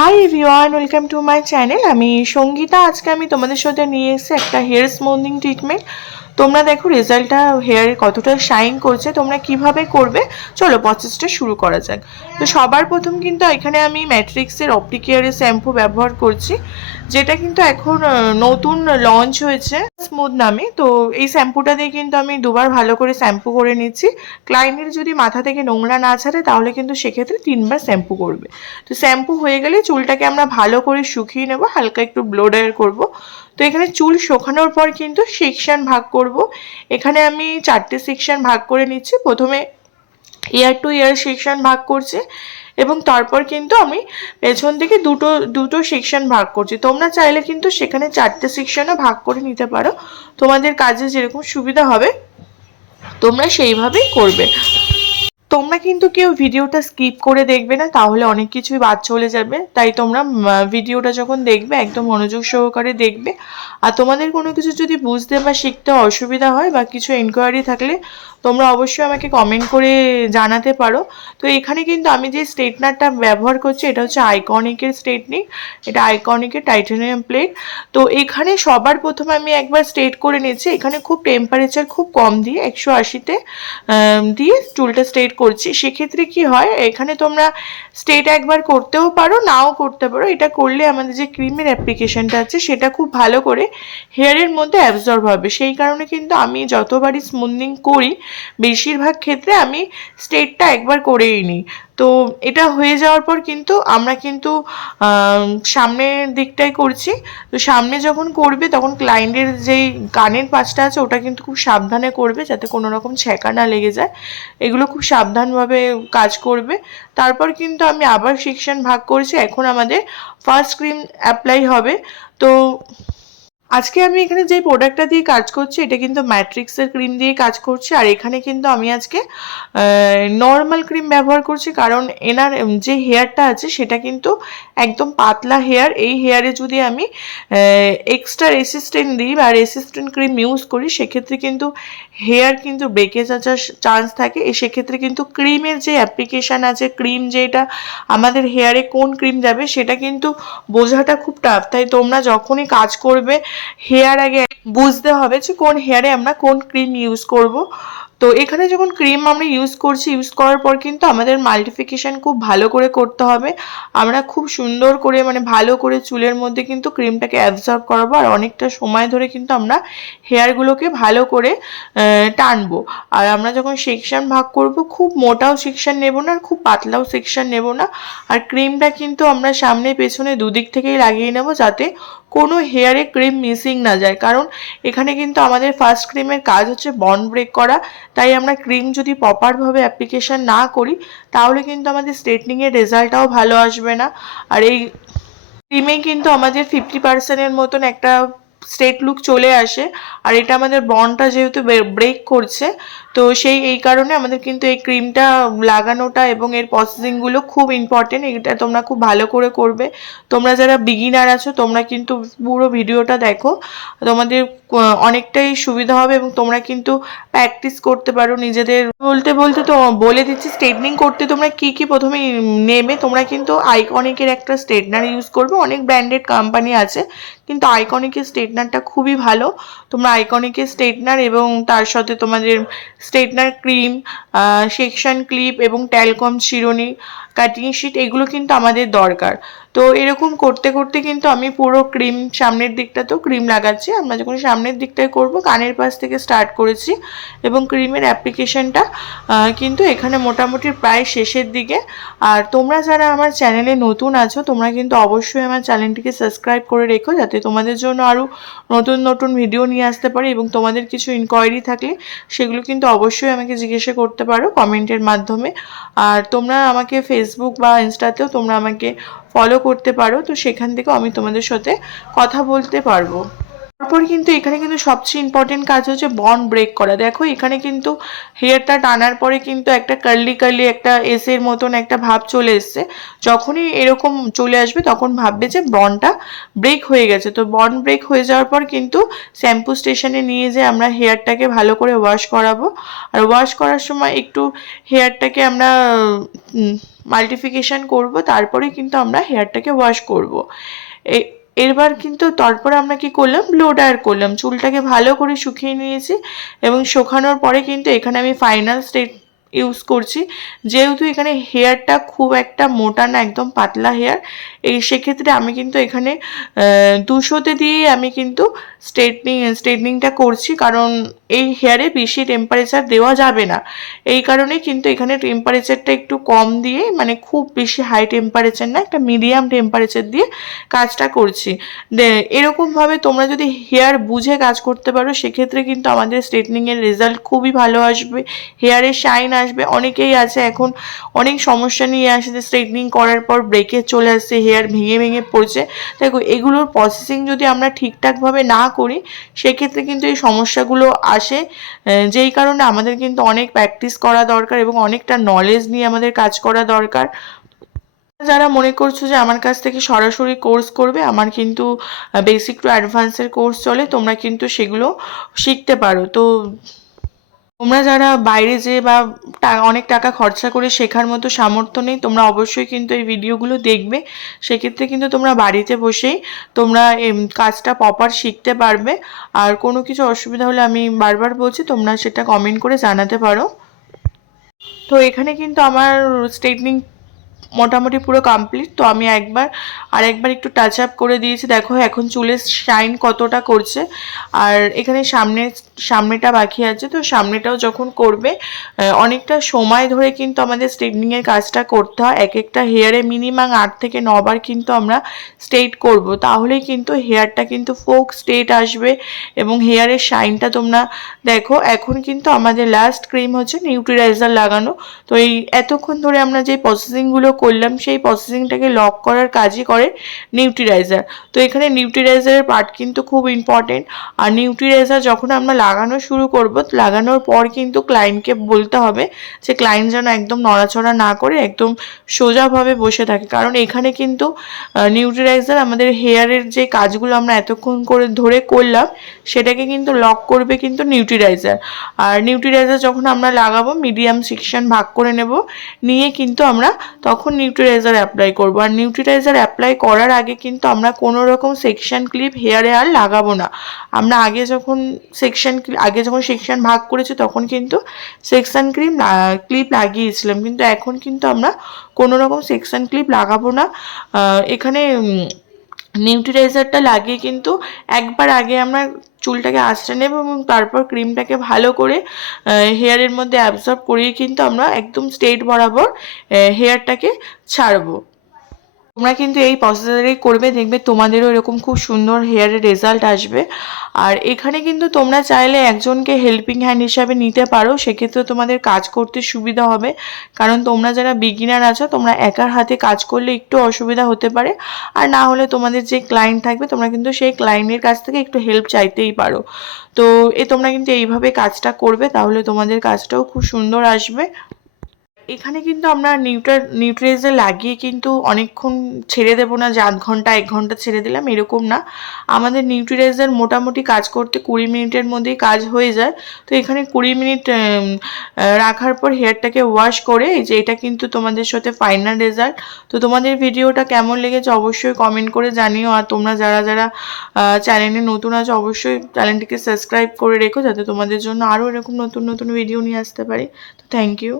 Hi everyone, welcome to my channel. আমি সঙ্গীতা। আজকে আমি তোমাদের সাথে নিয়ে এসেছি একটা হেয়ার স্মুথনিং ট্রিটমেন্ট। তোমরা দেখো রেজাল্টটা হেয়ারে কতটা শাইন করছে, তোমরা কিভাবে করবে। চলো প্রসেসটা শুরু করা যাক। তো সবার প্রথম কিন্তু এখানে আমি ম্যাট্রিক্সের অপটিকেয়ারের শ্যাম্পু ব্যবহার করছি, যেটা কিন্তু এখন নতুন লঞ্চ হয়েছে স্মুথ নামে। তো এই শ্যাম্পুটা দিয়ে কিন্তু আমি দুবার ভালো করে শ্যাম্পু করে নিচ্ছি। ক্লায়েন্টের যদি মাথা থেকে নোংরা না ছাড়ে তাহলে কিন্তু সেক্ষেত্রে 3বার শ্যাম্পু করবে। তো শ্যাম্পু হয়ে গেলে চুলটাকে আমরা ভালো করে শুকিয়ে নেব, হালকা একটু ব্লো ড্রায়ার করবো। তো এখানে চুল শুকানোর পর কিন্তু সেকশন ভাগ করব। এখানে আমি 4টে সেকশন ভাগ করে নিচ্ছি। প্রথমে ইয়ার টু ইয়ার সেকশন ভাগ করছি এবং তারপর কিন্তু আমি পেছন থেকে দুটো দুটো সেকশন ভাগ করছি। তোমরা চাইলে কিন্তু সেখানে 4টে সেকশনও ভাগ করে নিতে পারো, তোমাদের কাজে যেরকম সুবিধা হবে তোমরা সেইভাবেই করবে। তোমরা কিন্তু কেউ ভিডিওটা স্কিপ করে দেখবে না, তাহলে অনেক কিছুই বাদ চলে যাবে। তাই তোমরা ভিডিওটা যখন দেখবে একদম মনোযোগ সহকারে দেখবে। আর তোমাদের কোনো কিছু যদি বুঝতে বা শিখতে অসুবিধা হয় বা কিছু এনকোয়ারি থাকলে তোমরা অবশ্যই আমাকে কমেন্ট করে জানাতে পারো। তো এখানে কিন্তু আমি যে স্ট্রেটনারটা ব্যবহার করছি এটা হচ্ছে আইকনিকের স্ট্রেটনিং। এটা আইকনিকের টাইটানিয়াম প্লেট। তো এখানে সবার প্রথমে আমি একবার স্ট্রেট করে নিচ্ছি। এখানে খুব টেম্পারেচার খুব কম দিয়ে 180-তে দিয়ে চুলটা স্ট্রেট করছি। সেক্ষেত্রে কি হয়, এখানে তোমরা স্ট্রেট একবার করতেও পারো, নাও করতে পারো। এটা করলে আমাদের যে ক্রিমের অ্যাপ্লিকেশনটা আছে সেটা খুব ভালো করে হেয়ারের মধ্যে অ্যাবজর্ব হবে। সেই কারণে কিন্তু আমি যতবারই স্মুথনিং করি বেশিরভাগ ক্ষেত্রে আমি স্ট্রেটটা একবার করেই নিই। তো এটা হয়ে যাওয়ার পর কিন্তু আমরা কিন্তু সামনের দিকটাই করছি। তো সামনে যখন করবে তখন ক্লায়েন্টের যেই কানের পাশটা আছে ওটা কিন্তু খুব সাবধানে করবে, যাতে কোনো রকম ছ্যাঁকা না লেগে যায়। এগুলো খুব সাবধানভাবে কাজ করবে। তারপর কিন্তু আমি আবার সেকশন ভাগ করেছি। এখন আমাদের ফার্স্ট ক্রিম অ্যাপ্লাই হবে। তো আজকে আমি এখানে যে প্রোডাক্টটা দিয়ে কাজ করছি এটা কিন্তু ম্যাট্রিক্সের ক্রিম দিয়ে কাজ করছি। আর এখানে কিন্তু আমি আজকে নর্মাল ক্রিম ব্যবহার করছি, কারণ এনার যে হেয়ারটা আছে সেটা কিন্তু একদম পাতলা হেয়ার। এই হেয়ারে যদি আমি এক্সট্রা রেসিস্ট্যান্ট দিই বা রেসিস্ট্যান্ট ক্রিম ইউজ করি সেক্ষেত্রে কিন্তু হেয়ার কিন্তু বেঁকে যাওয়ার চান্স থাকে। সেক্ষেত্রে কিন্তু ক্রিমের যে অ্যাপ্লিকেশান আছে, ক্রিম যেটা আমাদের হেয়ারে কোন ক্রিম যাবে সেটা কিন্তু বোঝাটা খুব টাফ। তাই তোমরা যখনই কাজ করবে হেয়ার আগে বুঝতে হবে যে কোন হেয়ারে আমরা কোন ক্রিম ইউজ করব। তো এখানে যখন ক্রিম আমরা ইউজ করছি, ইউজ করার পর কিন্তু আমাদের মাল্টিফিকেশান খুব ভালো করে করতে হবে। আমরা খুব সুন্দর করে ভালো করে চুলের মধ্যে কিন্তু ক্রিমটাকে অ্যাবজর্ব করাবো। আর অনেকটা সময় ধরে কিন্তু আমরা হেয়ারগুলোকে ভালো করে টানবো। আর আমরা যখন সেকশন ভাগ করব খুব মোটাও সেকশন নেব না আর খুব পাতলাও সেকশন নেব না। আর ক্রিমটা কিন্তু আমরা সামনে পেছনে দুদিক থেকেই লাগিয়ে নেব, যাতে কোনো হেয়ারে ক্রিম মিসিং না যায়। কারণ এখানে কিন্তু আমাদের ফার্স্ট ক্রিমের কাজ হচ্ছে বন্ড ব্রেক করা। তাই আমরা ক্রিম যদি প্রপারভাবে অ্যাপ্লিকেশন না করি তাহলে কিন্তু আমাদের স্ট্রেটনিংয়ের রেজাল্টটাও ভালো আসবে না। আর এই ক্রিমেই কিন্তু আমাদের 50%-এর মতন একটা স্ট্রেট লুক চলে আসে। আর এটা আমাদের বন্ডটা যেহেতু ব্রেক করছে, তো এই কারণে আমাদের কিন্তু এই ক্রিমটা লাগানোটা এবং এর প্রসেসিংগুলো খুব ইম্পর্টেন্ট। এটা তোমরা খুব ভালো করে করবে। তোমরা যারা বিগিনার আছো তোমরা কিন্তু পুরো ভিডিওটা দেখো, তোমাদের অনেকটাই সুবিধা হবে এবং তোমরা কিন্তু প্র্যাকটিস করতে পারো নিজেদের। বলতে বলতে তো বলে দিচ্ছি স্ট্রেটনিং করতে তোমরা কি কি প্রথমে নেবে। তোমরা কিন্তু আইকনিকের একটা স্ট্রেটনার ইউজ করবে। অনেক ব্র্যান্ডেড কোম্পানি আছে কিন্তু আইকনিকের স্ট্রেটনারটা খুবই ভালো। তোমরা আইকনিকের স্ট্রেটনার এবং তার সাথে তোমাদের স্ট্রেটনার ক্রিম, সেকশন ক্লিপ এবং ট্যালকম চিরুনি, কাটিং শিট এগুলো কিন্তু আমাদের দরকার। তো এরকম করতে করতে কিন্তু আমি পুরো ক্রিম সামনের দিকটাতেও ক্রিম লাগাচ্ছি। আমরা যখন সামনের দিকটায় করব কানের পাশ থেকে স্টার্ট করেছি এবং ক্রিমের অ্যাপ্লিকেশনটা কিন্তু এখানে মোটামুটি প্রায় শেষের দিকে। আর তোমরা যারা আমার চ্যানেলে নতুন আছো তোমরা কিন্তু অবশ্যই আমার চ্যানেলটিকে সাবস্ক্রাইব করে রেখো, যাতে তোমাদের জন্য আরও নতুন নতুন ভিডিও নিয়ে আসতে পারি। এবং তোমাদের কিছু ইনকোয়ারি থাকলে সেগুলো কিন্তু অবশ্যই আমাকে জিজ্ঞাসা করতে পারো কমেন্টের মাধ্যমে। আর তোমরা আমাকে ফেসবুক বা ইনস্টাতেও তোমরা আমাকে ফলো করতে পারো, তো সেখান থেকেও আমি তোমাদের সাথে কথা বলতে পারবো। তারপর কিন্তু এখানে কিন্তু সবচেয়ে ইম্পর্টেন্ট কাজ হচ্ছে বন্ড ব্রেক করা। দেখো এখানে কিন্তু হেয়ারটা টানার পরে কিন্তু একটা কার্লি কার্লি একটা এসের মতন একটা ভাব চলে এসছে। যখনই এরকম চলে আসবে তখন ভাববে যে বন্ডটা ব্রেক হয়ে গেছে। তো বন্ড ব্রেক হয়ে যাওয়ার পর কিন্তু শ্যাম্পু স্টেশনে নিয়ে যেয়ে আমরা হেয়ারটাকে ভালো করে ওয়াশ করাবো। আর ওয়াশ করার সময় একটু হেয়ারটাকে আমরা মাল্টিফিকেশন করব, তারপরে কিন্তু আমরা হেয়ারটাকে ওয়াশ করব। এরবার কিন্তু তারপরে আমরা কি করলাম, ব্লো ড্রায়ার করলাম, চুলটাকে ভালো করে শুকিয়ে নিয়েছি এবং শুকানোর পরে কিন্তু এখানে আমি ফাইনাল স্টেট ইউজ করছি। যেহেতু এখানে হেয়ারটা খুব একটা মোটা না, একদম পাতলা হেয়ার, সেক্ষেত্রে আমি কিন্তু এখানে 200-তে দিয়েই আমি কিন্তু স্ট্রেটনিংটা করছি, কারণ এই হেয়ারে বেশি টেম্পারেচার দেওয়া যাবে না। এই কারণে কিন্তু এখানে টেম্পারেচারটা একটু কম দিয়ে, মানে খুব বেশি হাই টেম্পারেচার না, একটা মিডিয়াম টেম্পারেচার দিয়ে কাজটা করছি। এরকমভাবে তোমরা যদি হেয়ার বুঝে কাজ করতে পারো, সেক্ষেত্রে কিন্তু আমাদের স্ট্রেটনিংয়ের রেজাল্ট খুবই ভালো আসবে, হেয়ারে শাইন আসবে। অনেকেই আছে এখন অনেক সমস্যা নিয়ে আসে যে স্ট্রেটনিং করার পর ব্রেকেজ চলে আসছে, হেয়ার ভেঙে ভেঙে পড়ছে। দেখো, এগুলোর প্রসেসিং যদি আমরা ঠিকঠাকভাবে না করি, সেক্ষেত্রে কিন্তু এই সমস্যাগুলো আসে, যেই কারণে আমাদের কিন্তু অনেক প্র্যাকটিস করা দরকার এবং অনেকটা নলেজ নিয়ে আমাদের কাজ করা দরকার। যারা মনে করছো যে আমার কাছ থেকে সরাসরি কোর্স করবে, আমার কিন্তু বেসিক টু অ্যাডভান্সের কোর্স চলে, তোমরা কিন্তু সেগুলো শিখতে পারো। তো তোমরা যারা বাইরে যেয়ে বা অনেক টাকা খরচা করে শেখার মতো সামর্থ্য নেই, তোমরা অবশ্যই কিন্তু এই ভিডিওগুলো দেখবে। সেক্ষেত্রে কিন্তু তোমরা বাড়িতে বসেই তোমরা কাজটা প্রপার শিখতে পারবে। আর কোনো কিছু অসুবিধা হলে আমি বারবার বলছি, তোমরা সেটা কমেন্ট করে জানাতে পারো। তো এখানে কিন্তু আমার স্ট্রেটনিং মোটামুটি পুরো কমপ্লিট। তো আমি আরেকবার একটু টাচ আপ করে দিয়েছি। দেখো এখন চুলের শাইন কতটা করছে। আর এখানে সামনেটা বাকি আছে, তো সামনেটাও যখন করবে অনেকটা সময় ধরে কিন্তু আমাদের স্ট্রেটনিংয়ের কাজটা করতে হয়। এক একটা হেয়ারে মিনিমাম 8 থেকে 9 বার কিন্তু আমরা স্ট্রেট করব, তাহলেই কিন্তু হেয়ারটা কিন্তু ফোক স্ট্রেট আসবে এবং হেয়ারের শাইনটা তোমরা দেখো। এখন কিন্তু আমাদের লাস্ট ক্রিম হচ্ছে নিউট্রিরাইজার লাগানো। তো এই এতক্ষণ ধরে আমরা যে প্রসেসিংগুলো করলাম, সেই প্রসেসিংটাকে লক করার কাজই করে নিউট্রিরাইজার। তো এখানে নিউট্রিরাইজারের পার্ট কিন্তু খুব ইম্পর্টেন্ট। আর নিউট্রিরাইজার যখন আমরা লাগানো শুরু করব, লাগানোর পর কিন্তু ক্লায়েন্টকে বলতে হবে যে ক্লায়েন্ট যেন একদম নড়াচড়া না করে একদম সোজাভাবে বসে থাকে, কারণ এখানে কিন্তু নিউট্রিরাইজার আমাদের হেয়ারের যে কাজগুলো আমরা এতক্ষণ করে ধরে করলাম, সেটাকে কিন্তু লক করবে কিন্তু নিউট্রিরাইজার। আর নিউট্রিরাইজার যখন আমরা লাগাবো, মিডিয়াম সেকশন ভাগ করে নেব, নিয়ে কিন্তু আমরা তখন নিউট্রিরাইজার অ্যাপ্লাই করব। আর নিউট্রিরাইজার অ্যাপ্লাই করার আগে কিন্তু আমরা কোনো রকম সেকশন ক্লিপ হেয়ারে আর লাগাবো না। আমরা আগে যখন সেকশন ভাগ করেছি, তখন কিন্তু সেকশন ক্লিপ লাগিয়েছিলাম, কিন্তু এখন কিন্তু আমরা কোনো রকম সেকশন ক্লিপ লাগাবো না। এখানে নিউট্রিরাইজারটা লাগিয়ে কিন্তু একবার আগে আমরা চুলটাকে আঁচড়ে নেব এবং তারপর ক্রিমটাকে ভালো করে হেয়ারের মধ্যে অ্যাবজর্ব করিয়ে কিন্তু আমরা একদম স্ট্রেট বরাবর হেয়ারটাকে ছাড়বো। তোমরা কিন্তু এই প্রসেসরেই করবে, দেখবে তোমাদেরও এরকম খুব সুন্দর হেয়ারের রেজাল্ট আসবে। আর এখানে কিন্তু তোমরা চাইলে একজনকে হেল্পিং হ্যান্ড হিসাবে নিতে পারো, সেক্ষেত্রে তোমাদের কাজ করতে সুবিধা হবে। কারণ তোমরা যারা বিগিনার আছো, তোমরা একার হাতে কাজ করলে একটু অসুবিধা হতে পারে। আর না হলে তোমাদের যে ক্লায়েন্ট থাকবে, তোমরা কিন্তু সেই ক্লায়েন্টের কাছ থেকে একটু হেল্প চাইতেই পারো। তো তোমরা কিন্তু এইভাবে কাজটা করবে, তাহলে তোমাদের কাজটাও খুব সুন্দর আসবে। এখানে কিন্তু আমরা নিউট্রিলাইজার লাগিয়ে কিন্তু অনেকক্ষণ ছেড়ে দেবো না, যে 0.5 ঘন্টা 1 ঘন্টা ছেড়ে দিলাম, এরকম না। আমাদের নিউট্রিলাইজার মোটামুটি কাজ করতে 20 মিনিটের মধ্যেই কাজ হয়ে যায়। তো এখানে 20 মিনিট রাখার পর হেয়ারটাকে ওয়াশ করে, এই যে এটা কিন্তু তোমাদের সাথে ফাইনাল রেজাল্ট। তো তোমাদের ভিডিওটা কেমন লেগেছে অবশ্যই কমেন্ট করে জানিও। আর তোমরা যারা যারা চ্যানেলে নতুন আছো, অবশ্যই চ্যানেলটিকে সাবস্ক্রাইব করে রেখো, যাতে তোমাদের জন্য আরও এরকম নতুন নতুন ভিডিও নিয়ে আসতে পারি। তো থ্যাংক ইউ।